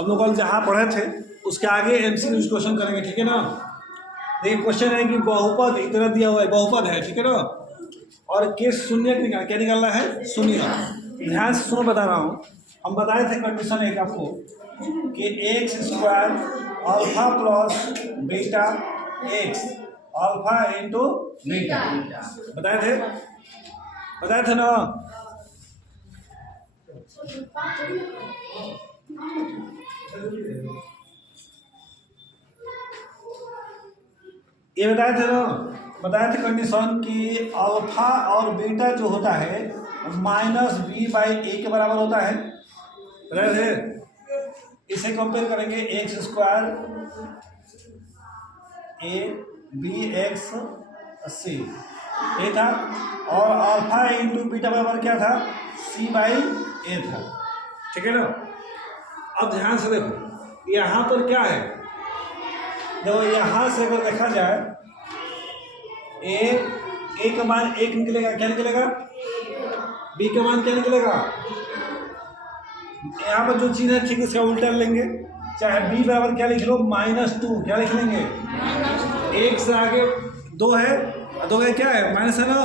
हम लोग कल जहाँ पढ़े थे उसके आगे एमसीक्यू क्वेश्चन करेंगे, ठीक है ना। देखिए क्वेश्चन है कि बहुपद इतना दिया हुआ है, बहुपद है, ठीक है ना, और केस शून्य निकाल क्या निकालना है, शून्य। ध्यान से सुनो, बता रहा हूँ। हम बताए थे कंडीशन एक आपको कि x square alpha plus beta x alpha into beta, बताए थे ना। ये बताए थे कंडीशन कि अल्फा और बीटा जो होता है माइनस बी बाई ए के बराबर होता है, बताए थे। इसे कंपेयर करेंगे X square A B X C, ये था, और अल्फा इंटू बीटा बराबर क्या था, सी बाई ए था, ठीक है ना। अब ध्यान से देखो यहाँ पर क्या है, देखो यहाँ से अगर देखा जाए ए का मान एक निकलेगा, क्या निकलेगा, बी का मान क्या निकलेगा। यहाँ पर जो चीज़ है ठीक इसका उल्टा लेंगे, चाहे बी बराबर क्या लिख लो -2, क्या लिख लेंगे, एक से आगे दो है, दो है क्या है, माइनस है ना,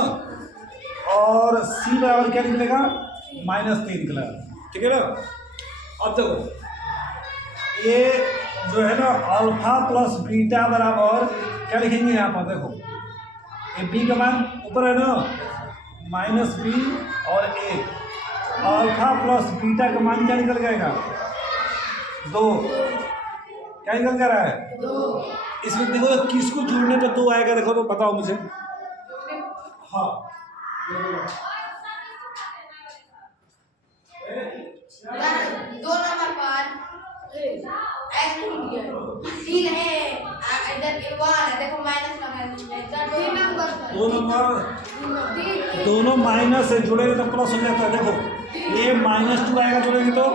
और सी बराबर क्या निकलेगा, -3 निकलेगा, ठीक है ना। अब देखो ये जो है ना अल्फा प्लस बीटा बराबर क्या लिखेंगे यहाँ पर, देखो ये बी का मान ऊपर है ना -b और a, अल्फा प्लस बीटा का मान क्या निकल जाएगा, 2, क्या निकल जा रहा है, 2। इसमें देखो किसको जोड़ने पे 2 आएगा, देखो तो बताओ मुझे। हाँ दो नंबर पर तीन है, इधर 1 है, देखो माइनस लगा है, 3 नंबर पर 2 नंबर दोनों माइनस से जुड़ेंगे तो प्लस हो जाता है। देखो ये -2 आएगा जुड़ेंगे तो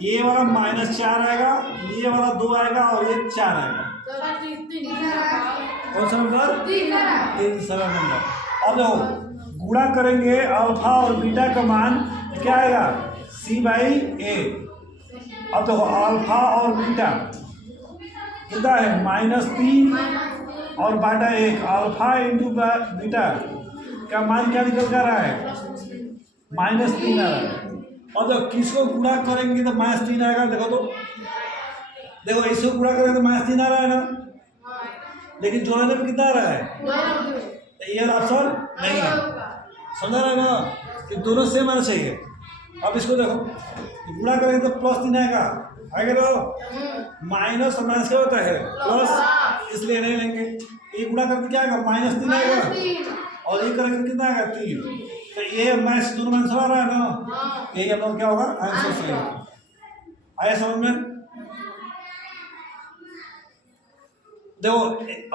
ये वाला -4 आएगा, ये वाला 2 आएगा और ये 4 आएगा। कौन सा नंबर, तीसरा नंबर। अब देखो गुणा करेंगे अल्फा और बीटा का मान क्या आएगा, सी बाई ए। अब देखो अल्फा और बीटा कितना है, -3 और बाटा 1, अल्फा इंटू बीटा का मान क्या निकल जा रहा है, -3 आ रहा है। और जब किसको गुणा करेंगे तो -3 आएगा, देखो तो देखो इसको गुणा करेंगे तो -3 आ रहा है ना, लेकिन जोड़ने में कितना आ रहा है, तो ये ऑप्शन नहीं है, समझ रहा है ना, कि दोनों सेम आना चाहिए। अब इसको देखो गुणा करेंगे तो +3 आएगा तो माइनस और माइनस क्या होता है, प्लस, इसलिए नहीं लेंगे। ये गुणा करके क्या आएगा, -3 आएगा, और ये करेंगे कितना आएगा, 3। तो ये मैच दोनों में आंसर आ रहा है ना, यही हम लोग क्या होगा, आंसर सही होगा। आया समझ में। देखो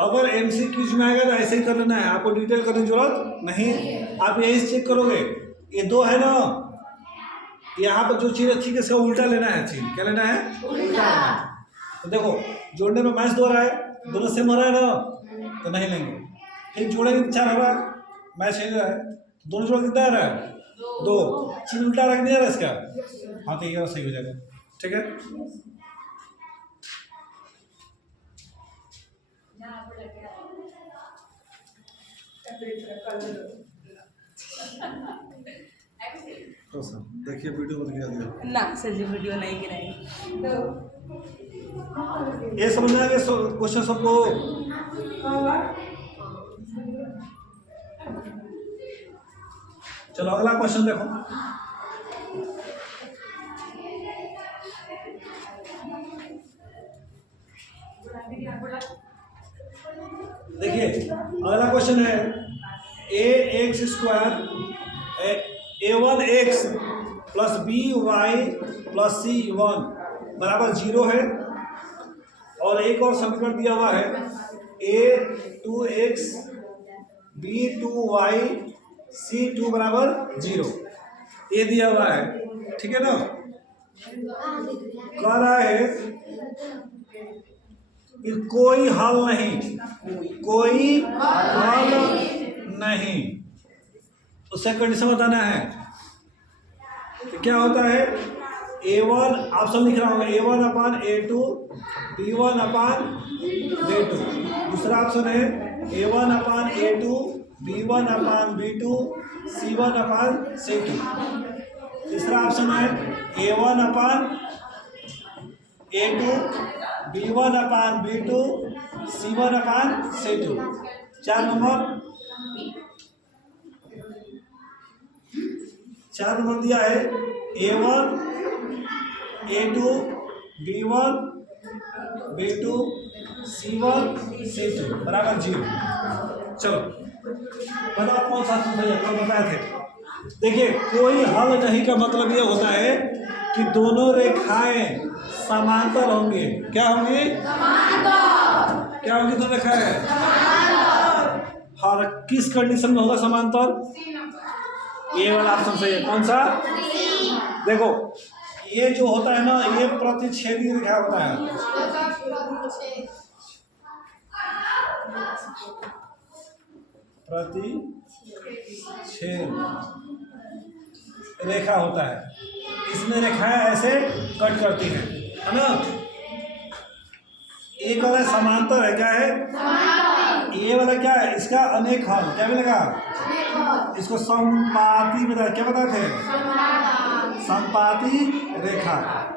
अगर एमसीक्यूज में आएगा तो ऐसे ही कर लेना है, आपको डिटेल करने की जरूरत नहीं, आप यही चेक करोगे ये 2 है ना, यहाँ पर जो चीज़ है ठीक है इसका उल्टा लेना है, चीज क्या लेना है, उल्टा। तो देखो जोड़ने में -2 आ रहा है, दोनों सेम हो रहा है ना, तो नहीं लेंगे। फिर जोड़ेंगे 4 हो रहा है, मैच नहीं रहा है, दोनों जोड़ कितना आ रहा है, 2, चीज उल्टा रख दिया रहा है इसका, हाँ तो ये सही हो जाएगा, ठीक है। तो सर देखिए वीडियो को गिरा दिया ना सर जी, वीडियो नहीं गिराई। ये समझ में आ गया क्वेश्चन सबको। चलो अगला क्वेश्चन देखो, देखिए अगला क्वेश्चन है ax square a1x plus by plus c1 बराबर 0 है, और एक और समीकरण दिया हुआ है a2x b2y c2 बराबर 0, ये दिया हुआ है, ठीक है ना। कह रहा है कि कोई हल नहीं, कोई हल नहीं, उससे कंडीशन बताना है कि क्या होता है, A1 ऑप्शन लिख रहा हूँ, A1 अपान A2 B1 अपान B2। दूसरा ऑप्शन है A1 अपान A2 B1 अपान B2 C1 अपान C2। तीसरा ऑप्शन है A1 अपान A2 B1 अपान B2 C1 अपान C2। 4 नंबर दिया है A1 A2 B1 B2 C1 C2 बराबर 0। चलो बताओ कौन सा सूत्र है, कल बताए थे। देखिए कोई हल नहीं का मतलब ये होता है कि दोनों रेखाएं समांतर होंगी। क्या होंगी? समांतर। क्या होंगी दोनों रेखाएं? और किस कंडीशन में होगा समांतर? ये वाला ऑप्शन सही है। कौन सा? देखो ये जो होता है ना, ये प्रतिच्छेदी रेखा होता है। प्रतिच्छेद रेखा होता है, इसमें रेखाएं ऐसे कट करती हैं, है ना। एक वाला समांतर है, क्या है? ये वाला क्या है? इसका अनेक हल क्या मिलेगा? इसको समपाती बता, क्या बताते हैं? समपाती रेखा।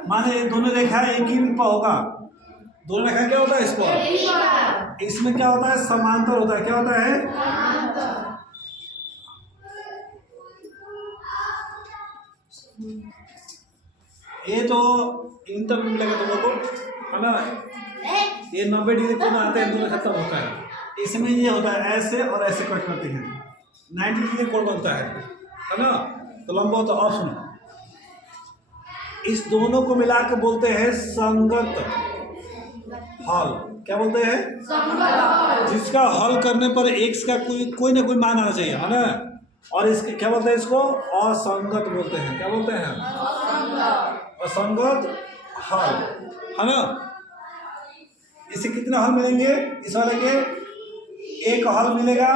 माने दोनों रेखा एक ही पर होगा। दोनों रेखा क्या होता है इसको? इसमें क्या होता है? समांतर होता है। क्या होता है? ये तो इंटर में मिलेगा तुम लोग को, है ना। ये 90 डिग्री कोण आते हैं, दोनों खत्म होता है। इसमें ये होता है ऐसे और ऐसे कट करते हैं, 90 डिग्री कोण बनता है ना। तो लंबा होता है। ऑप्शन इस दोनों को मिला के बोलते हैं संगत हल। क्या बोलते हैं? संगत। जिसका हल करने पर x का कोई ना कोई मान आना चाहिए, है ना। और इसके क्या बोलते हैं? इसको असंगत बोलते हैं। क्या बोलते हैं? असंगत हल, है ना। इसे कितना हल मिलेंगे? इस वाले के एक हल मिलेगा,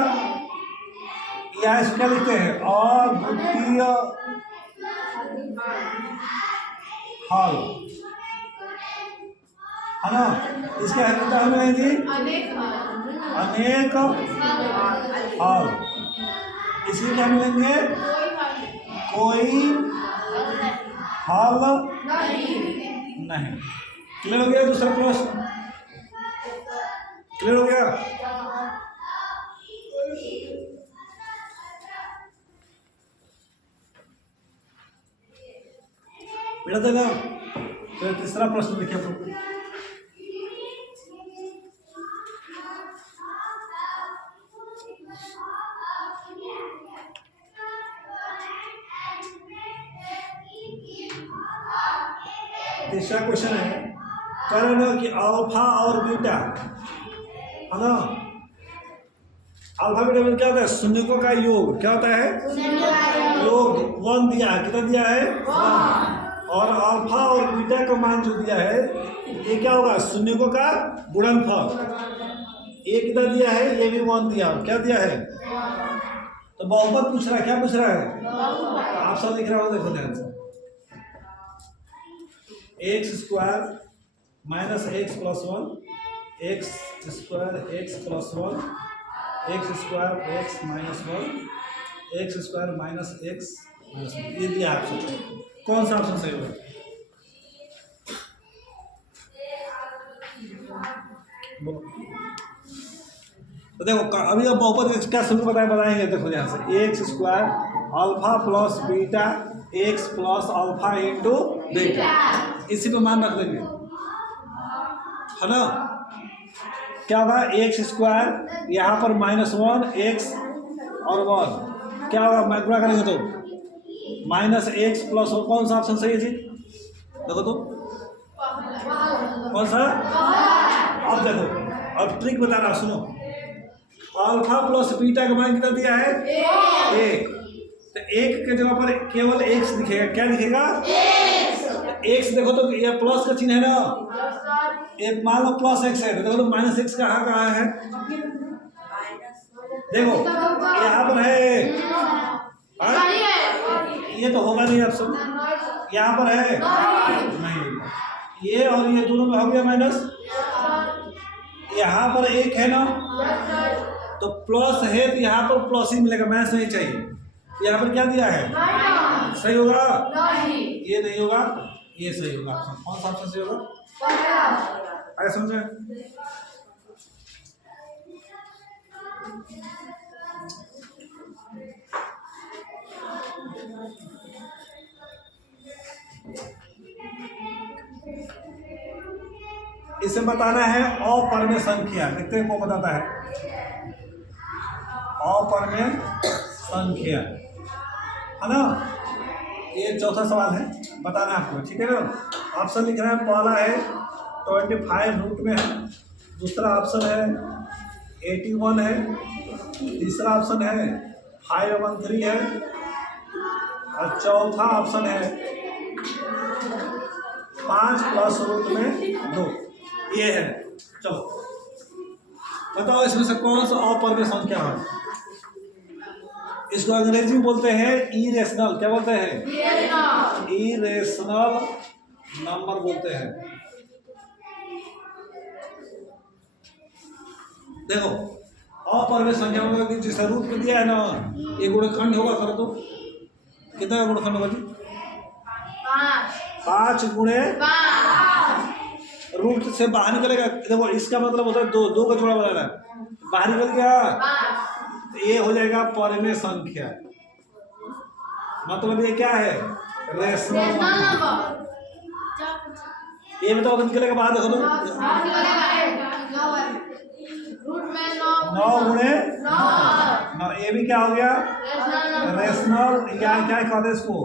या इसको क्या लिखते हैं? अद्वितीय हल, है ना। इसके कितना हल मिलेंगे? अनेक हल। इसके क्या मिलेंगे? कोई हल नहीं। क्लियर हो गया? दूसरा प्रश्न क्लियर हो गया? बेटा देना। तो तीसरा प्रश्न देखिए आप लोग। तीसरा क्वेश्चन है, करें कि अल्फा और बीटा, है ना। अल्फा बीटा में क्या होता है? शून्यकों का योग। क्या होता है? योग 1 दिया है। कितना दिया है? 1। और अल्फा और बीटा का मान जो दिया है, ये क्या होगा? शून्यकों का गुणनफल। ये कितना दिया है? ये भी 1 दिया। क्या दिया है? तो बहुपद पूछ रहा है। क्या पूछ रहा है? आप सब लिख रहा हो, देखो ध्यान से। X square minus x plus 1, x square x plus 1, x square x minus 1, x square minus x minus 1। ये दिया ऑप्शन। कौन सा ऑप्शन सही होगा? तो देखो अभी अब बहुपद क्या सूत्र बताएंगे। देखो ध्यान से, x square alpha plus beta x plus alpha into beta, इसी पे मान रख देंगे, है ना। क्या होगा? एक्स स्क्वायर यहाँ पर -1 एक्स और 1 क्या होगा? मैं गुणा करेंगे तो माइनस एक्स प्लस। कौन सा ऑप्शन सही है जी? देखो तो कौन सा। अब देखो, अब ट्रिक बता रहा, सुनो। अल्फा प्लस बीटा का मान कितना दिया है? 1। तो 1 के जगह पर केवल x दिखेगा। क्या दिखेगा? x। देखो तो ये प्लस का चिन्ह है ना, ये मान लो प्लस x है। तो देखो तो माइनस x कहाँ है? देखो यहाँ पर है, ये तो होगा नहीं ऑप्शन, यहाँ पर है नहीं, ये और ये दोनों में हो गया माइनस, यहाँ पर एक है ना, तो प्लस है तो यहाँ पर प्लस ही मिलेगा, माइनस नहीं चाहिए। तो यहाँ पर क्या दिया है, सही होगा, ये नहीं होगा, ये सही होगा। कौन सा ऑप्शन सही होगा, आगे समझे। इसे बताना है अपरिमेय संख्या, देखते हैं कौन बताता है। अपरिमेय संख्या है ना, ये चौथा सवाल है, बताना है आपको, ठीक है ना। ऑप्शन लिख रहे हैं, पहला है 25 रूट में है, दूसरा ऑप्शन है 81 है, तीसरा ऑप्शन है 5/3 है, और चौथा ऑप्शन है 5 प्लस रूट में 2, ये है। चलो बताओ इसमें से कौन सा अपरिमेय संख्या है। इसको अंग्रेजी में बोलते हैं इरेशनल, क्या बोलते हैं, इरेशनल नंबर बोलते हैं। देखो अपरिमेय संख्या में कि जिस रूट में दिया है ना, ये गुणनखंड होगा, करो तो कितना गुणनखंड होगा जी, 5 गुणे रूट से बाहर निकलेगा। देखो इसका मतलब होता है 2 का जोड़ा बनाना है, बाहर निकल गया तो ये हो जाएगा परिमेय संख्या, मतलब ये क्या है, रेशनल नंबर। ये बताओ तो निकलेगा बाहर, देखो तो 9 गुणे 9, ये भी क्या हो गया, रेशनल, या क्या कहते हैं इसको,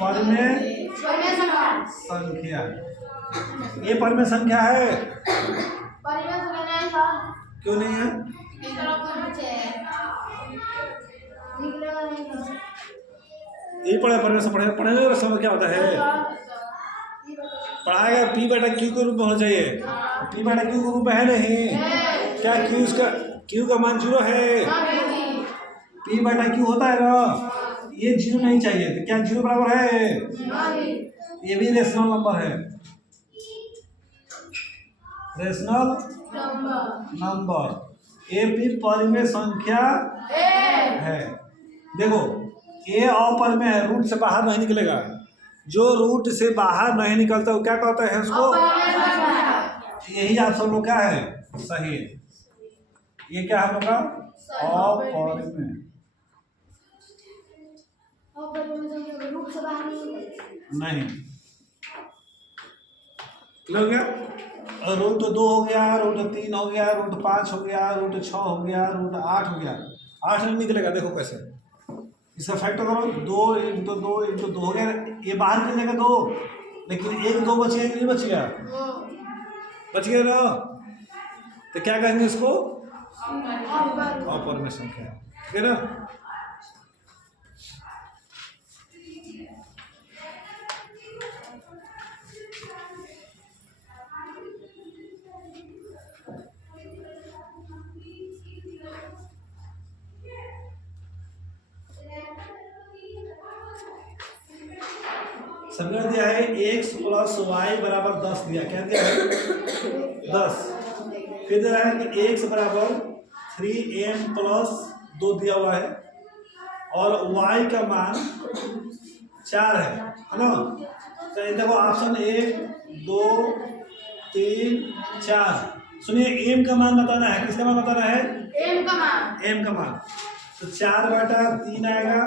परिमेय संख्या। ये परिमेय संख्या है, क्यों नहीं है, ये पढ़े परिमेय से पढ़ेगा समझ क्या होता है, पढ़ाएगा। पी बटा क्यू के रूप में होना चाहिए, पी बटा क्यू के रूप में है नहीं, क्या क्यू का मान 0 है, पी बटा क्यू होता है ना, ये 0 नहीं चाहिए, तो क्या 0 बराबर है, ये भी रेशनल नंबर है, रेशनल नंबर, ये भी परिमेय संख्या है। देखो ये अपरिमेय है, रूट से बाहर नहीं निकलेगा, जो रूट से बाहर नहीं निकलता वो क्या कहते हैं उसको, यही आप सब लोग क्या है, सही है, ये क्या हम लोग का अपरिमेय नहीं, हो गया। रूट 2 हो गया, रूट 3 हो गया, रूट 5 हो गया, रूट 6 हो गया, रूट 8 हो गया, 8 नहीं निकलेगा। देखो कैसे, इसका फैक्टर करो, 2 × 2 × 2 हो गया, ये बाहर निकल जाएगा 2, लेकिन 1 2 बच गया, नहीं बच गया, बच गया ना, तो क्या कहेंगे इसको, अपरिमेय संख्या, ठीक है ना। समीकरण दिया है x + y = 10 दिया, क्या दिया है 10, फिर दिया है कि x = 3m + 2 दिया हुआ है, और y का मान 4 है ना। तो देखो ऑप्शन 1 2 3 4, सुनिए m का मान बताना है, किसका मान बताना है, m का मान, तो 4/3 आएगा,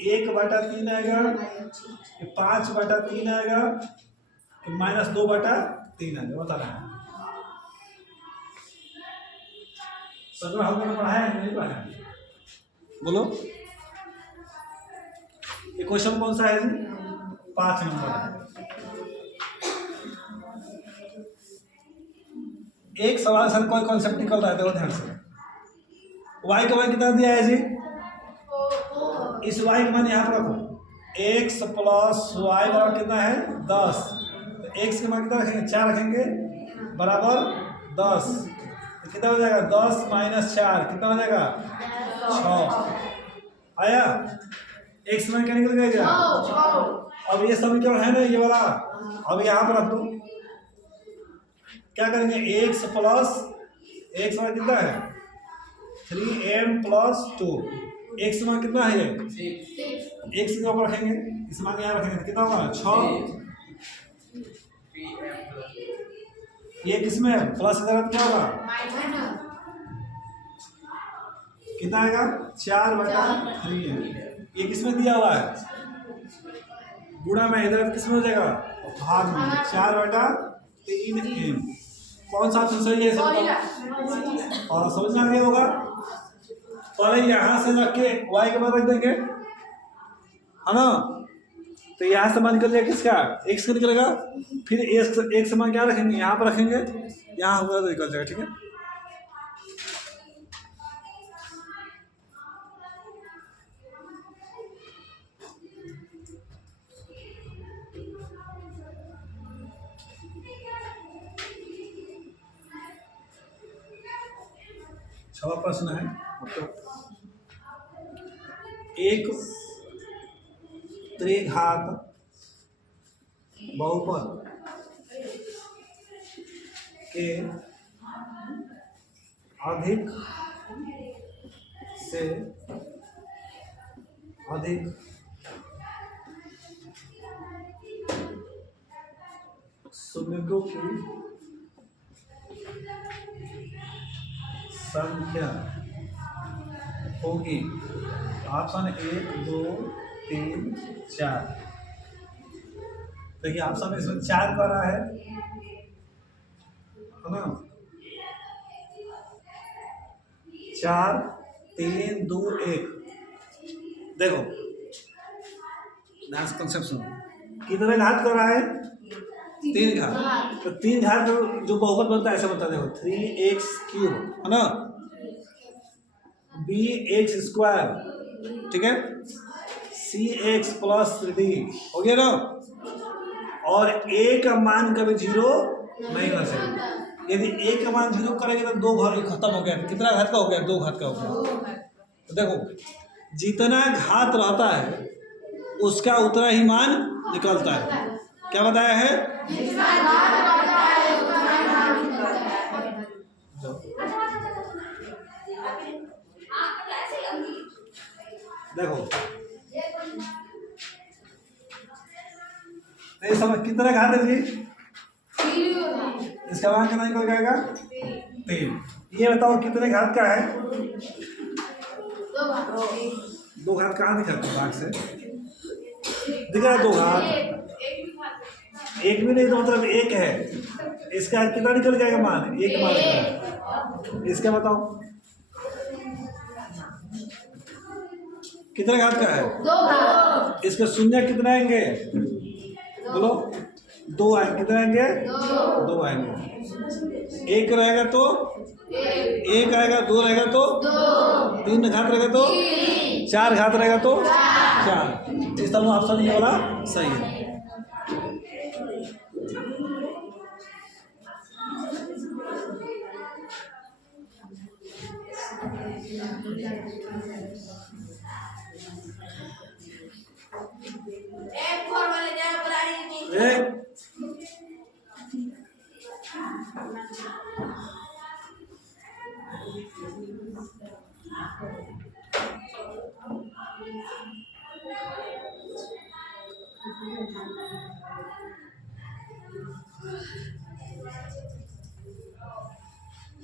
1/3 आएगा, 5/3 आएगा, -2/3 आएगा, बता रहा है। सर हमने पढ़ाया है नहीं पढ़ाया, बोलो ये क्वेश्चन कौन सा है जी, 5 नंबर। एक सवाल सर कोई कॉन्सेप्ट निकल रहा है, देखो ध्यान से, y का मान कितना दिया है जी, इस y का मान यहाँ पर रखो, x + y बराबर कितना है 10, तो x का मान कितना रखेंगे, 4 रखेंगे, बराबर 10, तो कितना हो जाएगा, 10 - 4 कितना हो जाएगा, 6 आया। एक समय क्या निकल गया? अब ये समीकरण है ना ये वाला, अब यहाँ पर रख दो। क्या करेंगे? एक्स प्लस एक्स मान कितना है? 3m plus 2। एक्स मान कितना है? एक्स के ऊपर रखेंगे, इस मान यहाँ रखेंगे, कितना होगा? 6। ये किसमें प्लस करें क्या होगा? कितना आएगा? 4/3 है। ये किसमें दिया हुआ है? गुणा में, इधर किसमें हो जाएगा? भाग में। 4/3m। कौन सा ऑप्शन सही है? और समझना क्या होगा? पहले यहाँ से रख के y के बाद रख देंगे, है ना? तो यहाँ से मान निकल जाएगा किसका? x का निकलेगा। फिर x मान क्या रखेंगे? यहाँ पर रखेंगे, यहाँ होगा तो निकल जाएगा। ठीक है, छवा प्रश्न है। एक त्रिघात बहुपद के अधिक से अधिक शून्यों की संख्या होगी। ऑप्शन 1 2 3 4। देखिए ऑप्शन इसमें 4 कर रहा है ना? 4 3 2 1। देखो डांस कंसेप्ट सुनो, कितने घात कर रहा है? 3 घात। तो 3 घात जो बहुपद बनता है ऐसा बनता है। देखो 3x³ है ना, bx², ठीक है, cx प्लस 3d हो गया ना। और a का मान कभी 0 नहीं कर सकते। यदि a का मान 0 करेंगे तो 2 घात खत्म हो गया। कितना घात का हो गया? 2 घात का हो गया। तो देखो जितना घात रहता है उसका उतना ही मान निकलता है। क्या बताया है? देखो नहीं समझ, कितना घात है जी? इसका मान कितना निकल जाएगा? 3। ये बताओ कितने घात का है? 2 घात कहाँ दिखा भाग से? दिख रहा है 2 घात। एक भी नहीं तो मतलब 1 है। इसका कितना निकल जाएगा मान? 1 मान निकल। इसका बताओ कितने घात का है? 2 घात। इसके शून्य कितने आएंगे? बोलो 2 आएंगे। कितने आएंगे? 2 आएंगे। 1 रहेगा तो 1 आएगा, 2 रहेगा तो 3 घात रहेगा तो 4 घात रहेगा तो 4। इस तरह ऑप्शन ये वाला सही है।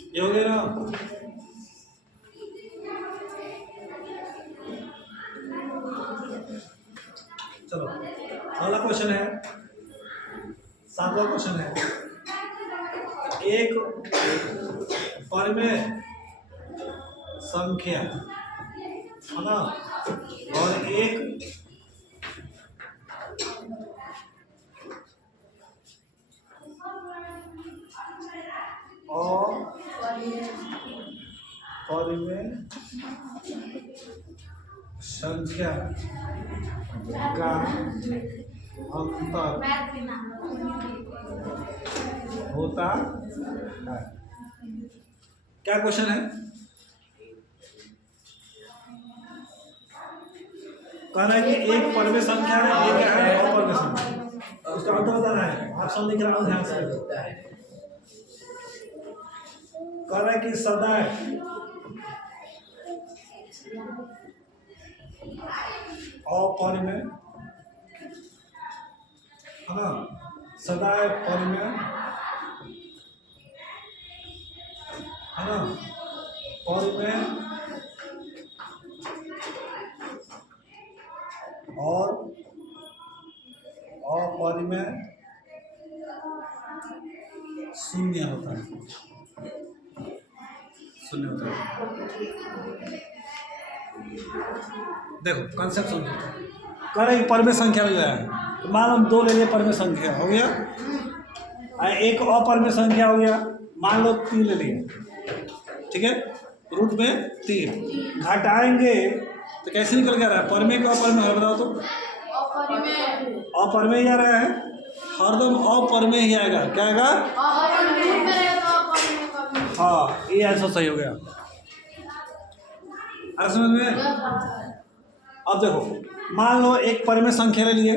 ये हो गया ना? चलो अगला क्वेश्चन है, 7वां क्वेश्चन है। एक परिमेय संख्या है ना, और एक परिमेय संख्या का अंतर होता है। क्या क्वेश्चन है? कह रहा है कि एक परमे संख्या है, एक क्या है अपरमे संख्या। उसका मतलब बताना है, ऑप्शन लिख रहा हूँ ध्यान से। कह रहा है कि सदैव अपरमेय है ना, सदैव परमेय है ना, परमेय और अपरिमेय शून्य होता है, शून्य होता है। देखो कंसेप्ट समझो, कह रहे परमेय संख्या हो जाए, तो मान लो 2 ले लिए, परमेय संख्या हो गया, एक अपरमेय संख्या हो गया, मान लो 3 ले लिए, ठीक है, रूट में 3 घटाएंगे तो कैसे निकल क्या रहा है, परमेय का अपरमेय, बताओ तो अपरमेय ही आ रहा है, हरदम अपरमेय ही आएगा, क्या आएगा, हाँ ये आंसर सही हो गया। अरे समझ में, अब देखो मान लो एक परमेय संख्या ले लिए,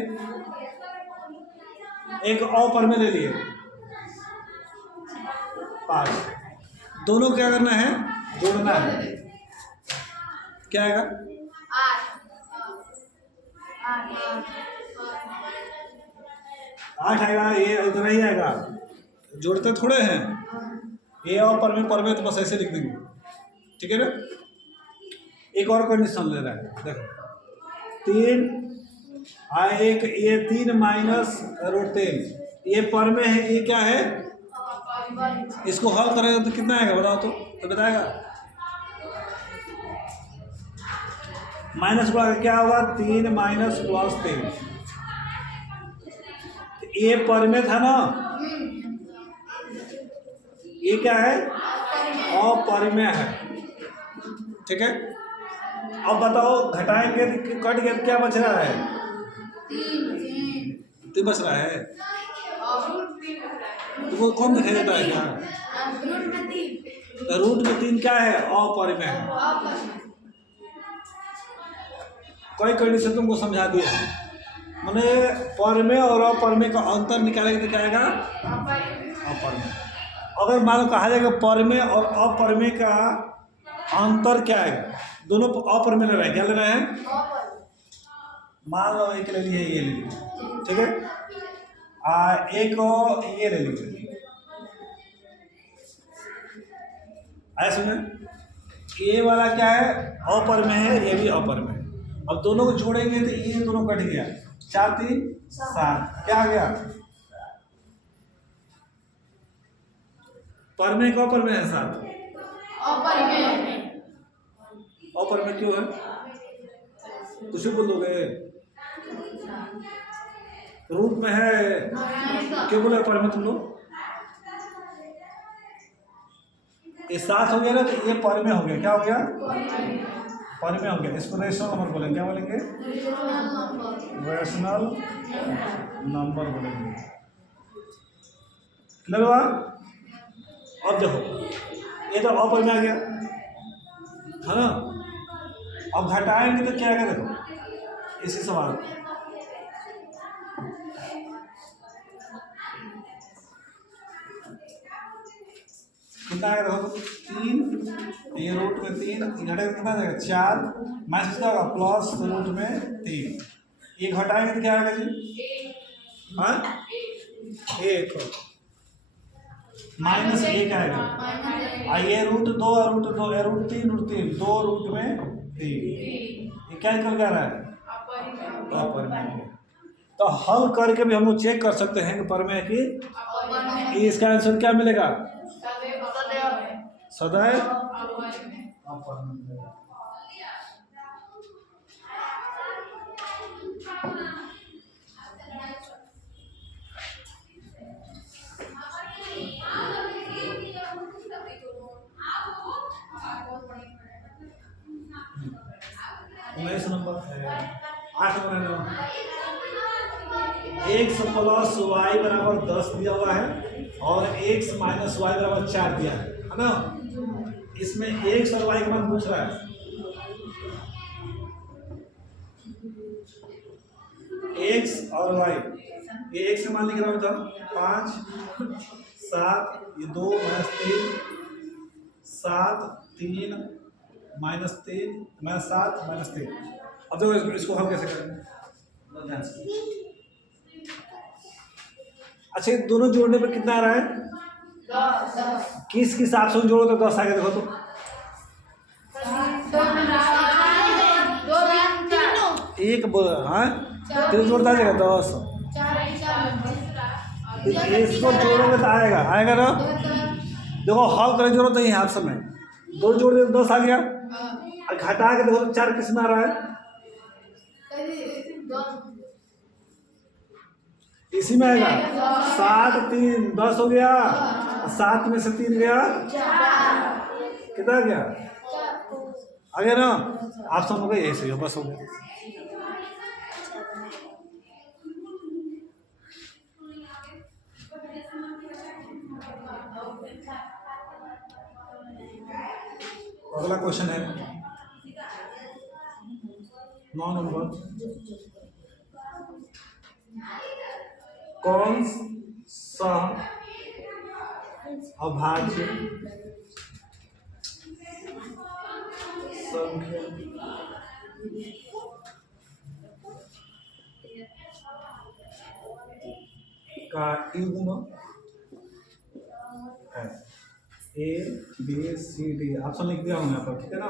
एक अपरमेय ले लिए, 5, दोनों क्या करना है, जोड़ना है, क्या आएगा, 8 आएगा, ये इतना ही आएगा, जोड़ते थोड़े हैं, ये और परमेय तो बस ऐसे लिख देंगे, ठीक है ना। एक और कंडीशन ले रहा है, देखो 3 एक, ये 3 माइनस √3, ये परमेय है, ये क्या है, इसको हल करेगा तो कितना आएगा बताओ तो बताएगा, माइनस बढ़ा क्या होगा, 3 माइनस प्लस 3, ये परमेय था ना, ये क्या है, अपरिमेय है, ठीक है। अब बताओ घटाएंगे तो कट गया, क्या बच रहा है, 3 बच रहा है, तो वो कौन दिखाई देता है क्या, रूट में 3 क्या है, अपरिमेय है। कोई कंडीशन तुमको समझा दिया, मैंने परमेय और अपरमेय का अंतर निकालेंगे तो क्या आएगा, अपरमेय। अगर मान लो कहा जाएगा परमेय और अपरमेय का अंतर क्या है, दोनों अपरमेय ले रहे हैं, क्या ले रहे हैं, मान लो एक ले लिए, ये ले लिए, ठीक है, एक और ये ले लिए, ऐसे में ये वाला क्या है, अपरमेय है, ये भी अपरमेय है। अब दोनों को जोड़ेंगे तो ये दोनों कट गया, 4 3 7, क्या आ गया, परमेय का अपरमेय है 7, अपरमेय क्यों है, कुछ बोल दोगे, रूट में है, क्यों बोले परमेय तुम लोग, ये 7 हो गया ना, तो ये परमेय हो गया, क्या हो गया, परमेय हो गया, इसको रेशनल नंबर बोलेंगे, क्या बोलेंगे, रेशनल नंबर बोलेंगे, क्लियर हुआ। अब देखो ये तो अपरमेय आ गया है ना, अब घटाएंगे तो क्या आएगा, देखो इसी सवाल, कितना आएगा, देखो 3, ये रूट में 3, घटाएंगे कितना जाएगा, 4 माइनस कितना होगा, प्लस रूट में 3, ये घटाएंगे तो क्या आएगा जी, हाँ 1 माइनस 1 आएगा, ये रूट 2 रूट 3 रूट 3, 2 रूट में 3, ये क्या निकल जा रहा है, अपरमेय। तो हल करके भी हम लोग चेक कर सकते हैं कि परमेय की, इसका आंसर क्या मिलेगा, सदैव अपरमेय। नंबर है 8 नंबर, x प्लस y बराबर 10 दिया हुआ है और x माइनस y बराबर 4 दिया है ना, इसमें x और y का मान पूछ रहा है, एक्स और वाई, ये एक्स का मान लिख रहा हूँ इधर 5 7, ये 2 -3 7 3 -3 -7 -3। अब देखो इसको हम कैसे करेंगे, ध्यान से। अच्छा, ये दोनों जोड़ने पर कितना आ रहा है? 10। किस हिसाब से जोड़ो तो 10 आ गया, देखो तो। एक बोल, हाँ तीन जोड़ता जाएगा 10। इसको जोड़ोगे तो आएगा ना। देखो हल करें जोड़ो तो यहाँ ऑप्शन में 2 जोड़ दे 10 आ गया। और घटा के देखो तो 4 किस में आ रहा है? इसी में आएगा। 7 3 10 हो गया, 7 में से 3 गया, कितना गया? आ गया ना। ऑप्शन हो गया, यही सही हो, बस हो गया। अगला क्वेश्चन है 9 नंबर। कौन सा अभाज्य संख्या का युग्म है? A B C D option लिख दिया हूँ यहाँ पर, ठीक है ना।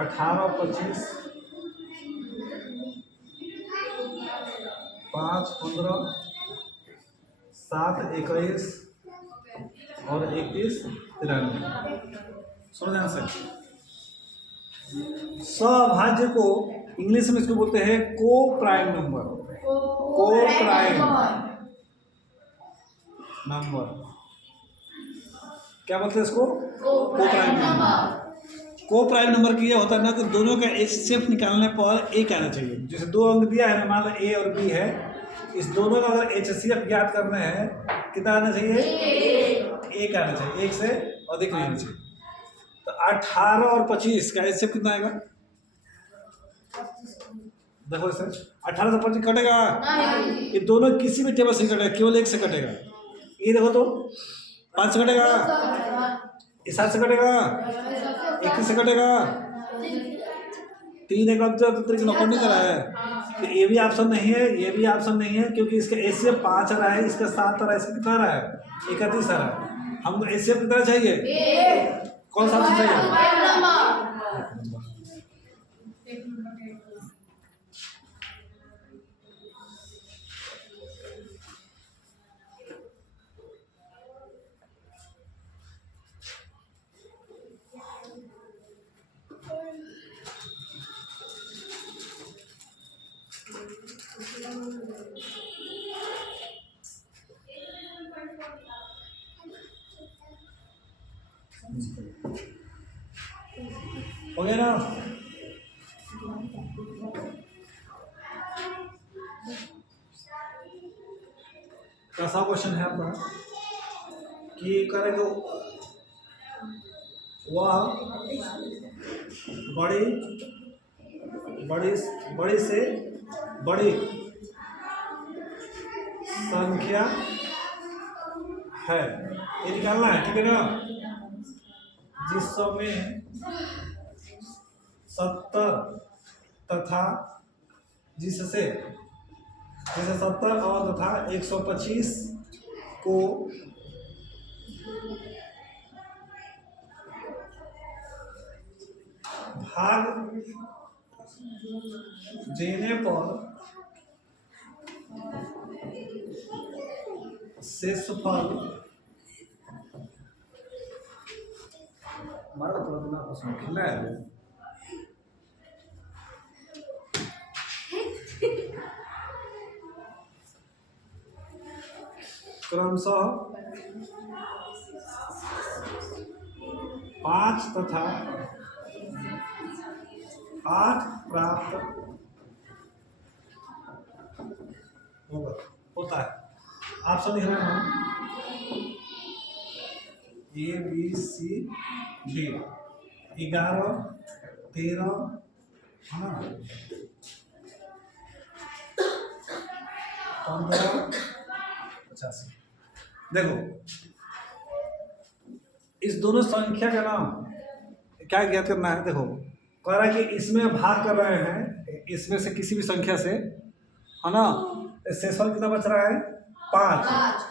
18 25 5 15 7 21 और 21 93। सुनो ध्यान से। सभाज्य को इंग्लिश में इसको बोलते हैं को प्राइम नंबर। को प्राइम नंबर क्या बोलते हैं इसको? को प्राइम नंबर। को प्राइम नंबर की ये होता है ना कि दोनों का एचसीएफ निकालने पर एक आना चाहिए। जैसे 2 अंक दिया है ना, मान लो ए और बी है, इस दोनों का अगर एचसीएफ ज्ञात करना है कितना आना चाहिए? एक आना चाहिए, एक से अधिक नहीं आना चाहिए। तो 18 और 25 का एचसीएफ कितना आएगा? देखो इसे 18 से 25 कटेगा, ये दोनों किसी भी टेबल से कटेगा, केवल एक से कटेगा। ये देखो तो 5 से कटेगा, इस 7 से कटेगा, 21 से कटेगा, 3 एक तो तरीके नौकर नहीं करा है। तो ये भी ऑप्शन नहीं है, ये भी ऑप्शन नहीं है, क्योंकि इसका एचसीएफ 5 आ रहा है, इसका 7 आ रहा है, इसका कितना आ रहा है? 31 आ रहा है। हमको एचसीएफ कितना चाहिए? कौन सा ऑप्शन चाहिए? हो गया ना। कैसा क्वेश्चन है आपका कि करेंगे वह बड़ी से बड़ी संख्या है, ये निकालना है, ठीक है ना। जिसमें 70 तथा जिससे 70 और तथा 125 को भाग देने पर शेषफल हमारा तो उसमें खिला है। क्रमशः 5 तथा 8 प्राप्त होता है। ऑप्शन लिख रहे हैं हम A B C D 11 13 है ना, 1585। देखो इस दोनों संख्या का नाम क्या ज्ञात करना है। देखो कह रहा है कि इसमें भाग कर रहे हैं, इसमें से किसी भी संख्या से, है ना। शेषफल कितना बच रहा है? 5।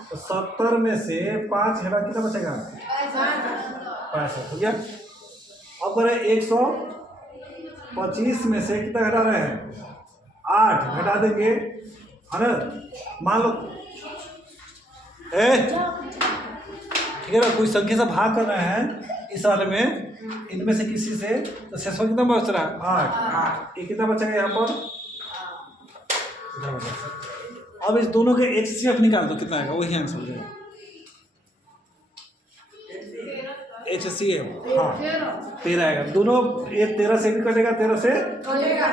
तो 70 में से 5 घटा कितना बचेगा? 65 हो गया। अब करें 125 में से कितना घटा रहे हैं? 8 घटा देंगे, है ना। मान लो ठीक है ना, कोई संख्या से भाग कर रहे हैं इस वाले में, इनमें से किसी से, तो शेषफल कितना बच रहा है? 8। ये कितना बचेगा यहाँ पर? अब इस दोनों के HCF निकाल दो, कितना आएगा? वही आंसर हो जाएगा। HCF हाँ 13 आएगा। दोनों ये 13 से भी कटेगा, 13 से कटेगा।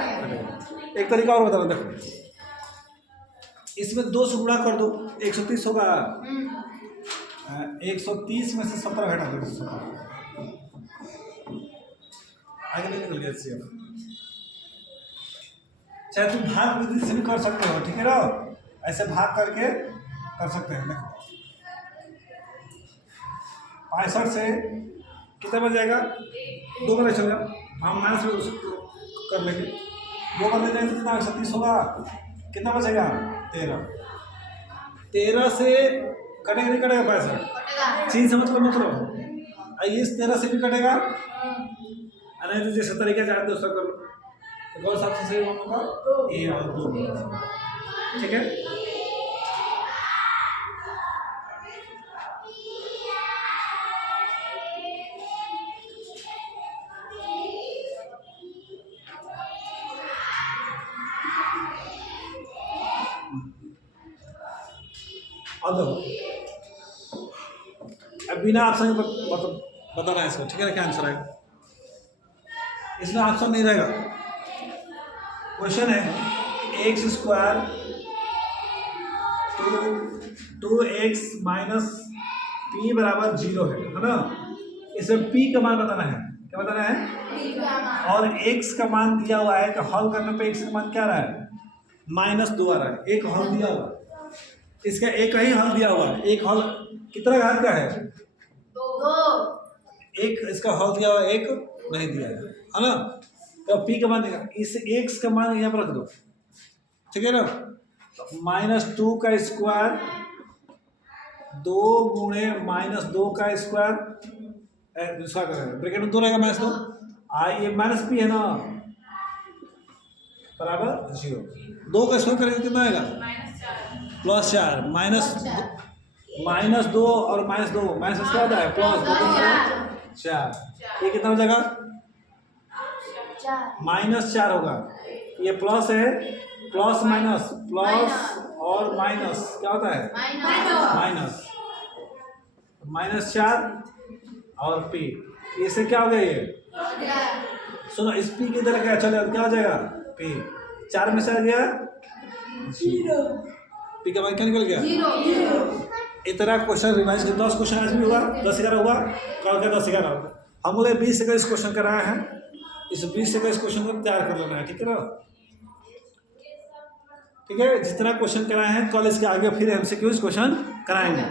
एक तरीका और बताना, देखो इसमें 2 से गुणा कर दो, 130 होगा। 130 में से 17 घटा दो, 17 आगे नहीं निकल गया HCF। चाहे तुम भाग विधि से भी कर सकते हो, ठीक है ना, ऐसे भाग करके कर सकते हैं। देखो 65 से कितना बच जाएगा? 2 बार चलेगा, हम माइनस में कर लेंगे। 2 बार ले जाएंगे तो कितना? 130 होगा। कितना बचेगा? 13 से कटेगा, नहीं कटेगा? 65 चीज समझ कर मतलब इस 13 से भी कटेगा, नहीं तो जैसे तरीका जानते हो उसका कर लो। कौन सा सबसे सही होगा? ए और 2, ठीक है। अब बिना ऑप्शन बताना है इसको, ठीक है ना, क्या आंसर आएगा? इसमें ऑप्शन नहीं रहेगा। क्वेश्चन है x square 2x minus p बराबर 0 है ना। इसमें p का मान बताना है। क्या बताना है? और x का मान दिया हुआ है कि हल करने पे x का मान क्या रहा है? -2 आ रहा है। एक हल दिया हुआ है, इसका एक ही हल दिया हुआ है। एक हल कितना घात का है? 2। एक इसका हल दिया हुआ है, एक नहीं दिया है ना। तो p का मान देगा, इस x का मान यहाँ पर रख दो, ठीक है ना। -2 का स्क्वायर 2 गुणे -2 का स्क्वायर, दूसरा करें ब्रैकेट में 2 रहेगा, -2 ये -p है ना, बराबर 0। 2 का स्क्वायर करेंगे कितना आएगा? +4 -2 और -2 माइनस क्या होता है? +4। ये कितना हो जाएगा? -4 होगा। ये प्लस है, प्लस माइनस, प्लस और माइनस क्या होता है? माइनस -4 और p, इससे क्या हो गया? ये सुनो, इस p की तरह क्या चले, क्या हो जाएगा? p 4 में से आ गया 0, p का मान क्या निकल गया? 0। इतना क्वेश्चन रिवाइज कर, 10 क्वेश्चन आज भी हुआ, 10-11 हुआ, कल का 10-11 होगा। हम लोग 20 से का इस क्वेश्चन कराए हैं, इस 20 से का इस क्वेश्चन को तैयार कर लेना है, ठीक है ना। ठीक है, जितना क्वेश्चन कराए हैं कल इसके आगे फिर MCQs क्वेश्चन कराएंगे।